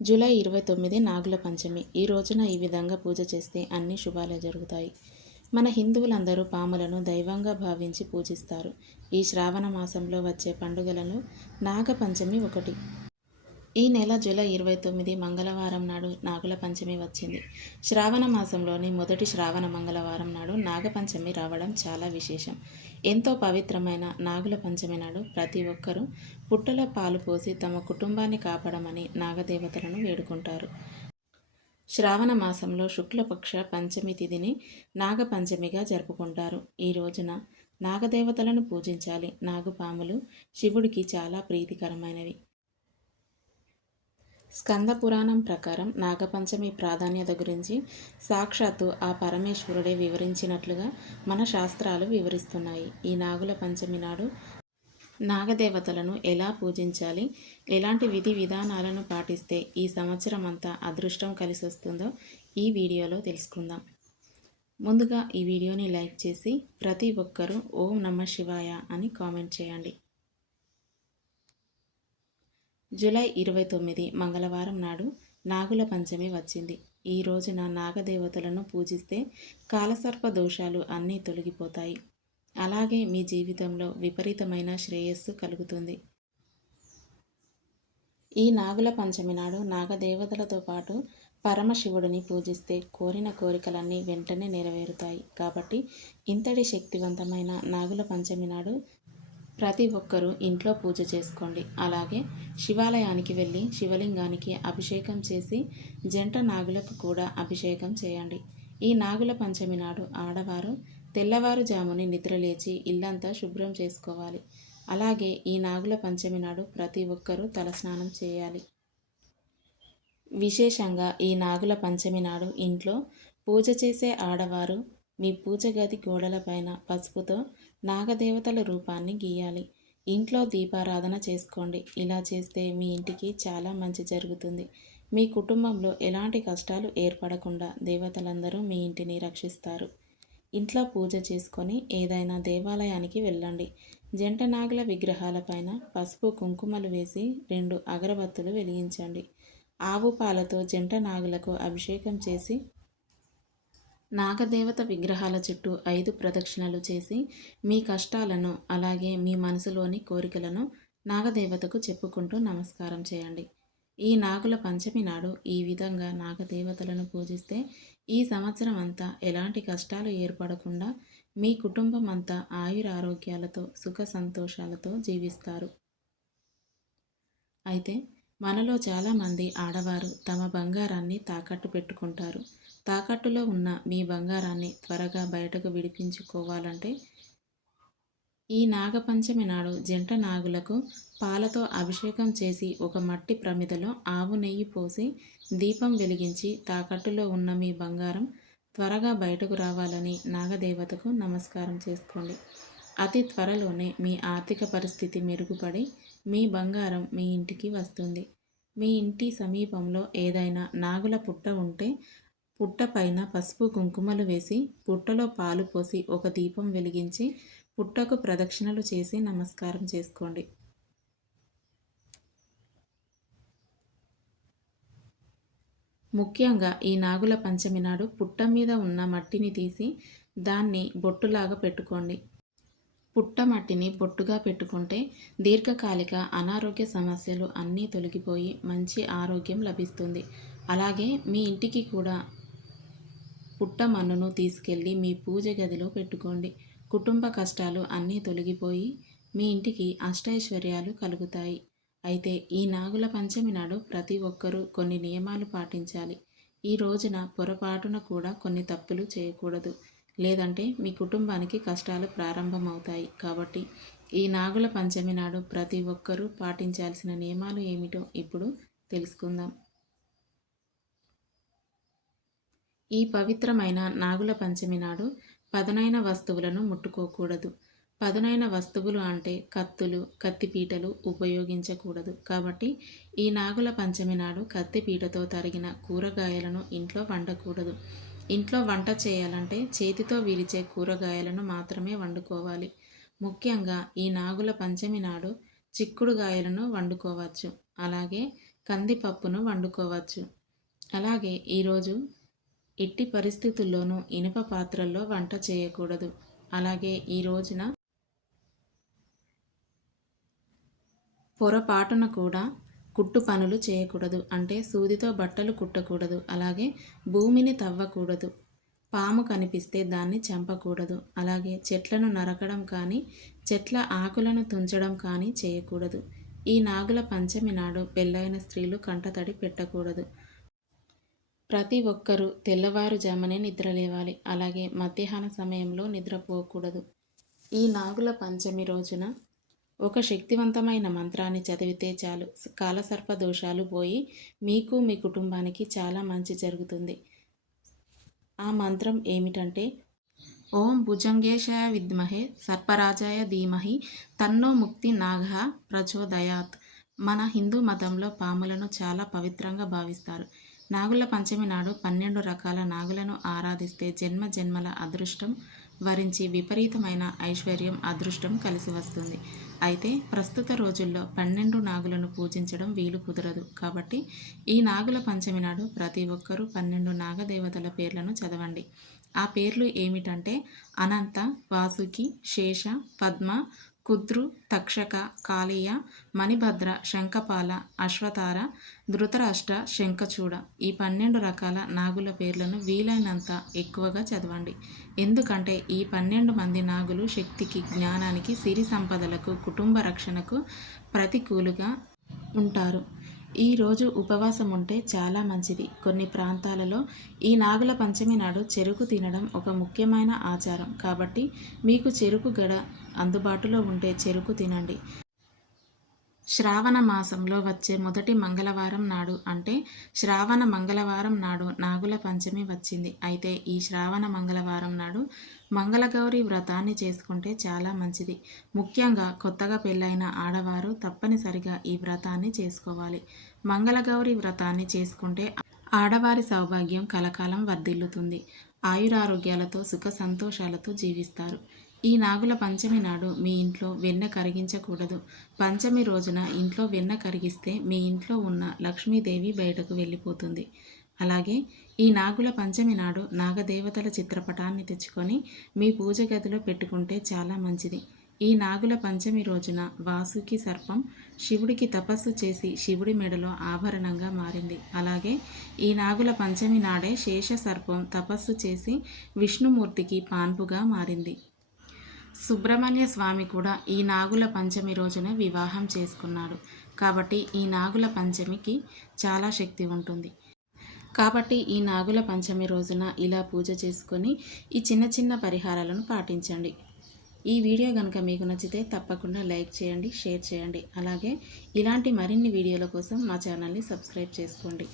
July 29 నాగుల పంచమి. ఈ రోజున ఈ విధంగా పూజ చేస్తే అన్ని శుభాలే జరుగుతాయి. మన హిందువులందరూ పాములను దైవంగా భావించి పూజిస్తారు. ఈ శ్రావణ మాసంలో వచ్చే పండుగలను నాగపంచమి ఒకటి. ఈ నెల జూలై 29 మంగళవారం నాడు నాగుల పంచమి వచ్చింది. శ్రావణ మాసంలోని మొదటి శ్రావణ మంగళవారం నాడు నాగపంచమి రావడం చాలా విశేషం. ఎంతో పవిత్రమైన నాగుల పంచమి నాడు ప్రతి ఒక్కరూ పుట్టలో పాలు పోసి తమ కుటుంబాన్ని కాపాడమని నాగదేవతలను వేడుకుంటారు. శ్రావణ మాసంలో శుక్లపక్ష పంచమి తిథిని నాగపంచమిగా జరుపుకుంటారు. ఈ రోజున నాగదేవతలను పూజించాలి. నాగుపాములు శివుడికి చాలా ప్రీతికరమైనవి. స్కంద పురాణం ప్రకారం నాగపంచమి ప్రాధాన్యత గురించి సాక్షాత్తు ఆ పరమేశ్వరుడే వివరించినట్లుగా మన శాస్త్రాలు వివరిస్తున్నాయి. ఈ నాగుల పంచమి నాడు నాగదేవతలను ఎలా పూజించాలి, ఎలాంటి విధి విధానాలను పాటిస్తే ఈ సంవత్సరం అంతా అదృష్టం కలిసి వస్తుందో ఈ వీడియోలో తెలుసుకుందాం. ముందుగా ఈ వీడియోని లైక్ చేసి ప్రతి ఒక్కరూ ఓం నమః శివాయ అని కామెంట్ చేయండి. జూలై 29 మంగళవారం నాడు నాగుల పంచమి వచ్చింది. ఈ రోజున నాగదేవతలను పూజిస్తే కాలసర్ప దోషాలు అన్నీ తొలగిపోతాయి. అలాగే మీ జీవితంలో విపరీతమైన శ్రేయస్సు కలుగుతుంది. ఈ నాగుల పంచమి నాడు నాగదేవతలతో పాటు పరమశివుడిని పూజిస్తే కోరిన కోరికలన్నీ వెంటనే నెరవేరుతాయి. కాబట్టి ఇంతటి శక్తివంతమైన నాగుల పంచమి నాడు ప్రతి ఒక్కరూ ఇంట్లో పూజ చేసుకోండి. అలాగే శివాలయానికి వెళ్ళి శివలింగానికి అభిషేకం చేసి జంట నాగులకు కూడా అభిషేకం చేయండి. ఈ నాగుల పంచమి నాడు ఆడవారు తెల్లవారుజాముని నిద్రలేచి ఇల్లంతా శుభ్రం చేసుకోవాలి. అలాగే ఈ నాగుల పంచమి నాడు ప్రతి ఒక్కరూ తలస్నానం చేయాలి. విశేషంగా ఈ నాగుల పంచమి నాడు ఇంట్లో పూజ చేసే ఆడవారు మీ పూజ గది గోడలపైన పసుపుతో నాగదేవతల రూపాన్ని గీయాలి. ఇంట్లో దీపారాధన చేసుకోండి. ఇలా చేస్తే మీ ఇంటికి చాలా మంచి జరుగుతుంది. మీ కుటుంబంలో ఎలాంటి కష్టాలు ఏర్పడకుండా దేవతలందరూ మీ ఇంటిని రక్షిస్తారు. ఇంట్లో పూజ చేసుకొని ఏదైనా దేవాలయానికి వెళ్ళండి. జంట నాగుల విగ్రహాలపైన పసుపు కుంకుమలు వేసి 2 అగరబత్తులు వెలిగించండి. ఆవు పాలతో జంట నాగులకు అభిషేకం చేసి నాగదేవత విగ్రహాల చుట్టూ 5 ప్రదక్షిణలు చేసి మీ కష్టాలను అలాగే మీ మనసులోని కోరికలను నాగదేవతకు చెప్పుకుంటూ నమస్కారం చేయండి. ఈ నాగుల పంచమి నాడు ఈ విధంగా నాగదేవతలను పూజిస్తే ఈ సంవత్సరం అంతా ఎలాంటి కష్టాలు ఏర్పడకుండా మీ కుటుంబం అంతా ఆయురారోగ్యాలతో సుఖ సంతోషాలతో జీవిస్తారు. అయితే మనలో చాలామంది ఆడవారు తమ బంగారాన్ని తాకట్టు పెట్టుకుంటారు. తాకట్టులో ఉన్న మీ బంగారాన్ని త్వరగా బయటకు విడిపించుకోవాలంటే ఈ నాగపంచమి నాడు జంట నాగులకు పాలతో అభిషేకం చేసి ఒక మట్టి ప్రమిదలో ఆవు నెయ్యి పోసి దీపం వెలిగించి తాకట్టులో ఉన్న మీ బంగారం త్వరగా బయటకు రావాలని నాగదేవతకు నమస్కారం చేసుకోండి. అతి త్వరలోనే మీ ఆర్థిక పరిస్థితి మెరుగుపడి మీ బంగారం మీ ఇంటికి వస్తుంది. మీ ఇంటి సమీపంలో ఏదైనా నాగుల పుట్ట ఉంటే పుట్ట పైన పసుపు కుంకుమలు వేసి పుట్టలో పాలు పోసి ఒక దీపం వెలిగించి పుట్టకు ప్రదక్షిణలు చేసి నమస్కారం చేసుకోండి. ముఖ్యంగా ఈ నాగుల పంచమి నాడు పుట్ట మీద ఉన్న మట్టిని తీసి దాన్ని బొట్టులాగా పెట్టుకోండి. పుట్ట మట్టిని బొట్టుగా పెట్టుకుంటే దీర్ఘకాలిక అనారోగ్య సమస్యలు అన్నీ తొలగిపోయి మంచి ఆరోగ్యం లభిస్తుంది. అలాగే మీ ఇంటికి కూడా పుట్ట మన్నును తీసుకెళ్ళి మీ పూజ గదిలో పెట్టుకోండి. కుటుంబ కష్టాలు అన్నీ తొలగిపోయి మీ ఇంటికి అష్టైశ్వర్యాలు కలుగుతాయి. అయితే ఈ నాగుల పంచమి నాడు ప్రతి ఒక్కరూ కొన్ని నియమాలు పాటించాలి. ఈ రోజున పొరపాటున కూడా కొన్ని తప్పులు చేయకూడదు. లేదంటే మీ కుటుంబానికి కష్టాలు ప్రారంభమవుతాయి. కాబట్టి ఈ నాగుల పంచమి నాడు ప్రతి ఒక్కరూ పాటించాల్సిన నియమాలు ఏమిటో ఇప్పుడు తెలుసుకుందాం. ఈ పవిత్రమైన నాగుల పంచమి నాడు పదునైన వస్తువులను ముట్టుకోకూడదు. పదునైన వస్తువులు అంటే కత్తులు, కత్తిపీటలు ఉపయోగించకూడదు. కాబట్టి ఈ నాగుల పంచమి నాడు కత్తిపీటతో తరిగిన కూరగాయలను ఇంట్లో వండకూడదు. ఇంట్లో వంట చేయాలంటే చేతితో విరిచే కూరగాయలను మాత్రమే వండుకోవాలి. ముఖ్యంగా ఈ నాగుల పంచమి నాడు చిక్కుడుగాయలను వండుకోవచ్చు. అలాగే కందిపప్పును వండుకోవచ్చు. అలాగే ఈరోజు ఎట్టి పరిస్థితుల్లోనూ ఇనుప పాత్రల్లో వంట చేయకూడదు. అలాగే ఈ రోజున పొరపాటున కూడా కుట్టు పనులు చేయకూడదు. అంటే సూదితో బట్టలు కుట్టకూడదు. అలాగే భూమిని తవ్వకూడదు. పాము కనిపిస్తే దాన్ని చంపకూడదు. అలాగే చెట్లను నరకడం కానీ చెట్ల ఆకులను తుంచడం కానీ చేయకూడదు. ఈ నాగుల పంచమి నాడు పెళ్ళైన స్త్రీలు కంటతడి పెట్టకూడదు. ప్రతి ఒక్కరూ తెల్లవారుజామునే నిద్రలేవాలి. అలాగే మధ్యాహ్న సమయంలో నిద్రపోకూడదు. ఈ నాగుల పంచమి రోజున ఒక శక్తివంతమైన మంత్రాన్ని చదివితే చాలు, కాలసర్ప దోషాలు పోయి మీకు మీ కుటుంబానికి చాలా మంచి జరుగుతుంది. ఆ మంత్రం ఏమిటంటే, ఓం భుజంగేశాయ విద్మహే సర్పరాజాయ ధీమహి తన్నో ముక్తి నాగః ప్రచోదయాత్. మన హిందూ మతంలో పాములను చాలా పవిత్రంగా భావిస్తారు. నాగుల పంచమి నాడు 12 రకాల నాగులను ఆరాధిస్తే జన్మ జన్మల అదృష్టం వరించి విపరీతమైన ఐశ్వర్యం, అదృష్టం కలిసి వస్తుంది. అయితే ప్రస్తుత రోజుల్లో 12 నాగులను పూజించడం వీలు కుదరదు. కాబట్టి ఈ నాగుల పంచమి నాడు ప్రతి ఒక్కరూ 12 నాగదేవతల పేర్లను చదవండి. ఆ పేర్లు ఏమిటంటే అనంత, వాసుకి, శేష, పద్మ, కుద్రు, తక్షక, కాళీయ, మణిభద్ర, శంఖపాల, అశ్వతార, ధృతరాష్ట్ర, శంఖచూడ. ఈ 12 రకాల నాగుల పేర్లను వీలైనంత ఎక్కువగా చదవండి. ఎందుకంటే ఈ 12 మంది నాగులు శక్తికి, జ్ఞానానికి, సిరి సంపదలకు, కుటుంబ రక్షణకు ప్రతికూలుగా ఉంటారు. ఈరోజు ఉపవాసం ఉంటే చాలా మంచిది. కొన్ని ప్రాంతాలలో ఈ నాగుల పంచమి నాడు చెరుకు తినడం ఒక ముఖ్యమైన ఆచారం. కాబట్టి మీకు చెరుకు గడ అందుబాటులో ఉంటే చెరుకు తినండి. శ్రావణ మాసంలో వచ్చే మొదటి మంగళవారం నాడు, అంటే శ్రావణ మంగళవారం నాడు నాగుల పంచమి వచ్చింది. అయితే ఈ శ్రావణ మంగళవారం నాడు మంగళగౌరి వ్రతాన్ని చేసుకుంటే చాలా మంచిది. ముఖ్యంగా కొత్తగా పెళ్ళైన ఆడవారు తప్పనిసరిగా ఈ వ్రతాన్ని చేసుకోవాలి. మంగళగౌరి వ్రతాన్ని చేసుకుంటే ఆడవారి సౌభాగ్యం కలకాలం వర్ధిల్లుతుంది. ఆయురారోగ్యాలతో సుఖ సంతోషాలతో జీవిస్తారు. ఈ నాగుల పంచమి నాడు మీ ఇంట్లో వెన్న కరిగించకూడదు. పంచమి రోజున ఇంట్లో వెన్న కరిగిస్తే మీ ఇంట్లో ఉన్న లక్ష్మీదేవి బయటకు వెళ్ళిపోతుంది. అలాగే ఈ నాగుల పంచమి నాడు నాగదేవతల చిత్రపటాన్ని తెచ్చుకొని మీ పూజ గదిలో పెట్టుకుంటే చాలా మంచిది. ఈ నాగుల పంచమి రోజున వాసుకి సర్పం శివుడికి తపస్సు చేసి శివుడి మెడలో ఆభరణంగా మారింది. అలాగే ఈ నాగుల పంచమి నాడే శేష సర్పం తపస్సు చేసి విష్ణుమూర్తికి పాన్పుగా మారింది. సుబ్రహ్మణ్య స్వామి కూడా ఈ నాగుల పంచమి రోజున వివాహం చేసుకున్నాడు. కాబట్టి ఈ నాగుల పంచమికి చాలా శక్తి ఉంటుంది. కాబట్టి ఈ నాగుల పంచమి రోజున ఇలా పూజ చేసుకొని ఈ చిన్న చిన్న పరిహారాలను పాటించండి. ఈ వీడియో కనుక మీకు నచ్చితే తప్పకుండా లైక్ చేయండి, షేర్ చేయండి. అలాగే ఇలాంటి మరిన్ని వీడియోల కోసం మా ఛానల్ని సబ్స్క్రైబ్ చేసుకోండి.